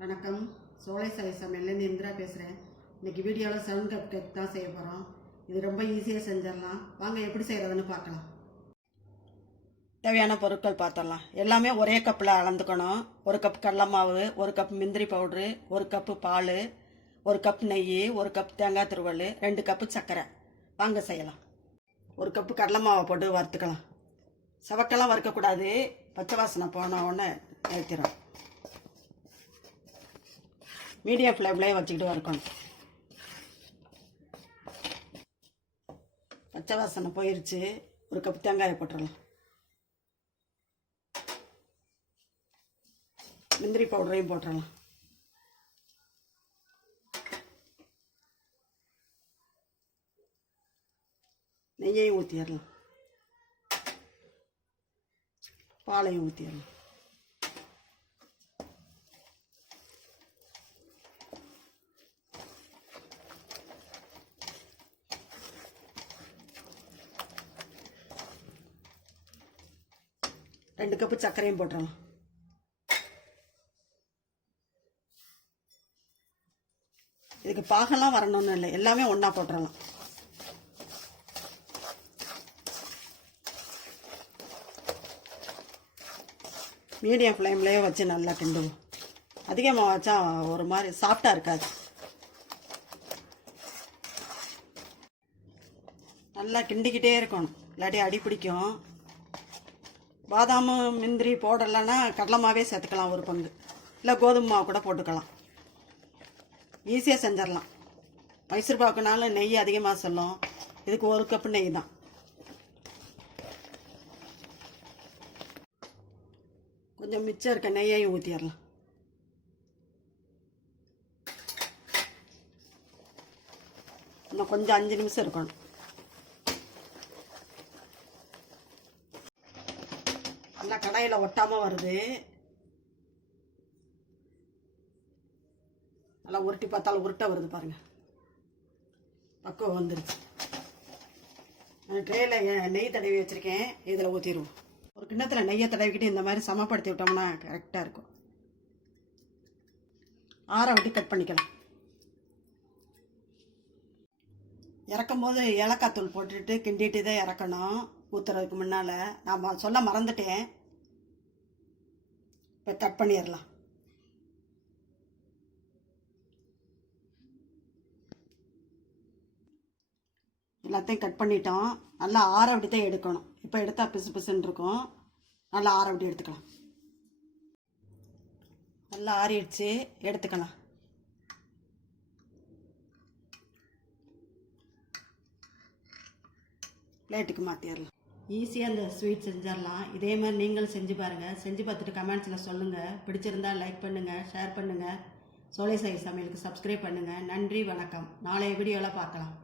வணக்கம். சோலை சாய் சமையல்லேருந்து இந்திரா பேசுகிறேன். இன்றைக்கி வீடியோவில் சவுண்ட் கப் கேக் தான் செய்ய போகிறோம். இது ரொம்ப ஈஸியாக செஞ்சிடலாம். வாங்க எப்படி செய்கிறதுன்னு பார்க்கலாம். தேவையான பொருட்கள் பார்த்துடலாம். எல்லாமே ஒரே கப்பில் அளந்துக்கணும். 1 கப் கடலை மாவு, 1 கப் முந்திரி பவுட்ரு, 1 கப்பு பால், 1 கப் நெய், 1 கப் தேங்காய் துருவல், 2 கப்பு சர்க்கரை. வாங்க செய்யலாம். 1 கப்பு கடலை மாவை போட்டு வறுத்துக்கலாம். சவக்கெல்லாம் வறுக்கக்கூடாது, பச்சை வாசனை போன உடனே நிறுத்திடும். மீடியம் ஃப்ளேம்லேயே வச்சுக்கிட்டு வறுக்கணும். பச்சை வாசனை போயிடுச்சு. 1 கப் தேங்காயை போட்டுடலாம். முந்திரி பவுடரையும் போட்டுடலாம். நெய்யையும் ஊற்றிடலாம். பாலையும் ஊற்றிடலாம். ரெண்டு கப்பு சர்க்கரையும் போட்டுடலாம். இதுக்கு பாகெல்லாம் வரணும்னு இல்லை, எல்லாமே ஒன்றா போட்டுடலாம். மீடியம் ஃப்ளேம்லேயே வச்சு நல்லா கிண்டுவோம். அதிகமாக வச்சா ஒரு மாதிரி சாஃப்டாக இருக்காது. நல்லா கிண்டிக்கிட்டே இருக்கணும், இல்லாட்டி அடி பிடிக்கும். பாதாம் முந்திரி போடலைன்னா கடலை மாவே சேர்த்துக்கலாம் 1 பங்கு, இல்லை கோதுமை மாவு கூட போட்டுக்கலாம். ஈஸியாக செஞ்சிடலாம். மைசூர் பாக்குனாலும் நெய் அதிகமாக சொல்லும். இதுக்கு 1 கப்பு நெய் தான். கொஞ்சம் மிச்சம் இருக்க நெய்யையும் ஊற்றிடலாம். இன்னும் கொஞ்சம் 5 நிமிஷம் இருக்கணும். நல்லா கடாயில் ஒட்டாமல் வருது. நல்லா உருட்டி பார்த்தாலும் உருட்டை வருது பாருங்கள். பக்குவம் வந்துருச்சு. ட்ரேயில் நெய் தடவி வச்சுருக்கேன், இதில் ஊற்றிடுவோம். ஒரு கிண்ணத்தில் நெய்யை தடவிக்கிட்டு இந்த மாதிரி சமப்படுத்தி விட்டோம்னா கரெக்டாக இருக்கும். ஆற விட்டு கட் பண்ணிக்கலாம். இறக்கும் போது ஏலக்காய் தூள் போட்டுட்டு கிண்டிட்டு தான் இறக்கணும். ஊற்றுறதுக்கு முன்னால் நான் சொல்ல மறந்துட்டேன். இப்போ கட் பண்ணிடலாம். எல்லாத்தையும் கட் பண்ணிட்டோம். நல்லா ஆற விட்டு தான் எடுக்கணும். இப்போ எடுத்தால் பிசு பிசுன்னு இருக்கும். நல்லா ஆற விட்டு எடுத்துக்கலாம். நல்லா ஆறிடுச்சு, எடுத்துக்கலாம். பிளேட்டுக்கு மாற்றிடலாம். ஈஸியாக இந்த ஸ்வீட் செஞ்சிடலாம். இதே மாதிரி நீங்களும் செஞ்சு பாருங்கள். செஞ்சு பார்த்துட்டு கமெண்ட்ஸில் சொல்லுங்கள். பிடிச்சிருந்தா லைக் பண்ணுங்கள், ஷேர் பண்ணுங்கள். சோலை சாய் சமையலுக்கு சப்ஸ்கிரைப் பண்ணுங்கள். நன்றி, வணக்கம். நாளைய வீடியோவில் பார்க்கலாம்.